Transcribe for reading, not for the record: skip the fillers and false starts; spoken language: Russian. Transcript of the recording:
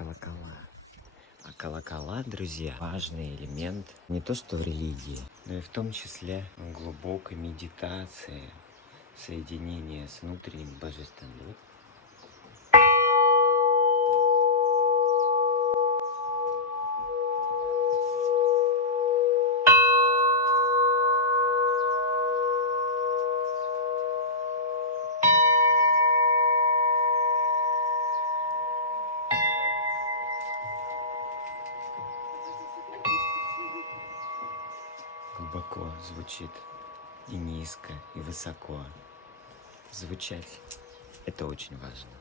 колокола. А колокола, друзья, важный элемент не то что в религии, но и в том числе в глубокой медитации, соединения с внутренним божественным. Глубоко звучит и низко, и высоко. Звучать — это очень важно.